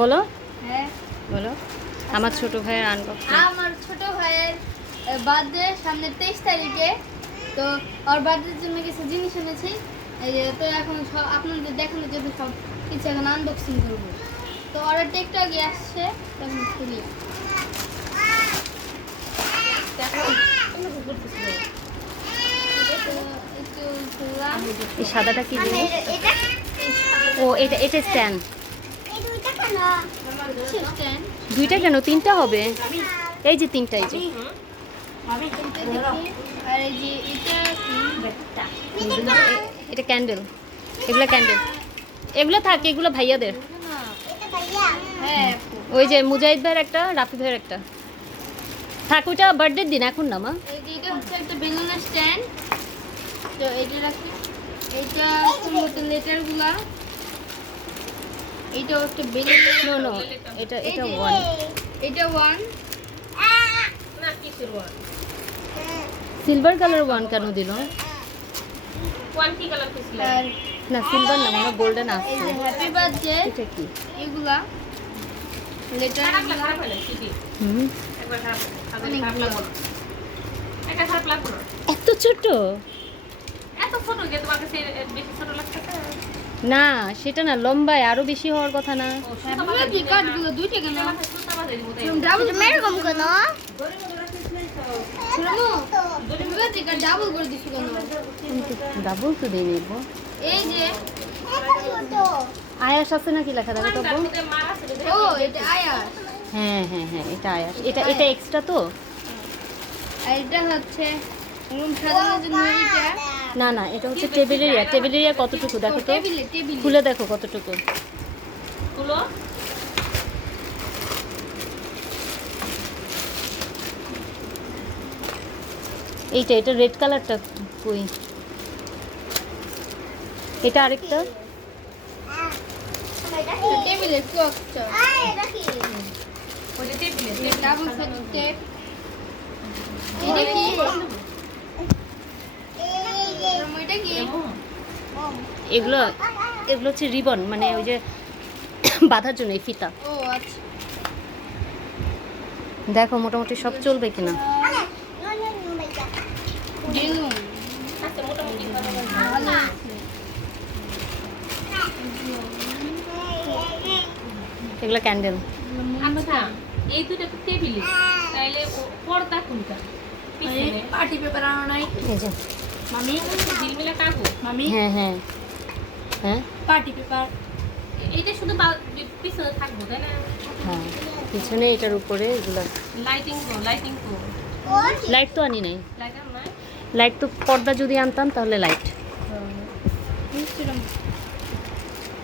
বলো। হ্যাঁ। বলো। আমার ছোট ভাইয়ের আনবক্সিং আমার ছোট ভাইয়ের বার্থডে সামনে তেইশ তারিখে। তো ওর বার্থডের জন্য কিছু জিনিস এনেছি। তো এখন সব আপনাদের দেখানোর জন্য সব কিছু এখন আনবক্সিং করব। তো অর্ডার টেকটা গিয়ে আসছে তখন খুলি। এই সাদাটা কি জিনিস? ও এটা এটা স্ট্যান্ড। দুইটা কেন? তিনটা হবে? এই যে তিনটা, এই যে। এটা ক্যান্ডেল এগুলো ক্যান্ডেল এগুলো থাকে, এগুলো ভাইয়াদের। ওই যে মুজাহিদ ভাইয়ের একটা রাফি ভাইয়ের একটা। থাক, ওইটা বার্থডের দিন, এখন না, মা? হচ্ছে একটা বেলুনের স্ট্যান্ড তো রাখি। এইটা লেটারগুলা এইটা একটা বেলুন নো নো এটা এটা ওয়ান এটা ওয়ান না কিসের ওয়ান সিলভার কালার ওয়ান কেন দিল? আর না সিলভার না মানে গোল্ডেন এই যে হ্যাপি বার্থডে এটা কি? এগুলা। লেটার হুম। অনেকগুলো। এত ছোট না। সেটা না। লম্বায় আরও বেশি হওয়ার কথা না হ্যাপি বার্থডে কার্ডগুলো দুইটা কেন ডাবল এরকম কেন সেটা না বার্থডে কার্ড বেশি হওয়ার কথা না। ডাবল তো দিয়ে নিব। এই যে। আয়াস আছে নাকি লেখা দেখো তো বোন? ও এটা আয়ার হ্যাঁ হ্যাঁ হ্যাঁ এটা আয়াস। এটা এটা এক্সট্রা তো? এটা হচ্ছে রুম সাজানোর জন্য এটা না না এটা হচ্ছে টেবিল এরিয়া টেবিল এরিয়া কতটুকু? দেখো তো। টেবিলে টেবিলে খুলে দেখো কতটুকু। এইটা এটা রেড কালারটা কই? এটা আরেকটা? টেবিলে কয়েকটা। ডাবল সাইড টেপ এটা কি এটা কি এগুলো এগুলো হচ্ছে রিবন মানে ওই যে বাঁধার জন্য এই ফিতা। আচ্ছা। দেখো মোটামুটি সব চলবে কিনা। এগুলো ক্যান্ডেল আচ্ছা এই দুটো টেবিলে তাইলে পর্দা কোনটা? পার্টি পেপার আনো নাই। মামি ঝিলমিলা কাগজ মামি। হ্যাঁ হ্যাঁ। হ্যাঁ? Party paper. এইটা শুধু পিছনে থাকব তাই না? হ্যাঁ পিছনে এটার উপরে এগুলো। লাইটিং লাইটিং লাইট তো। আনি নাই। লাইট তো পর্দা যদি আনতাম তাহলে লাইট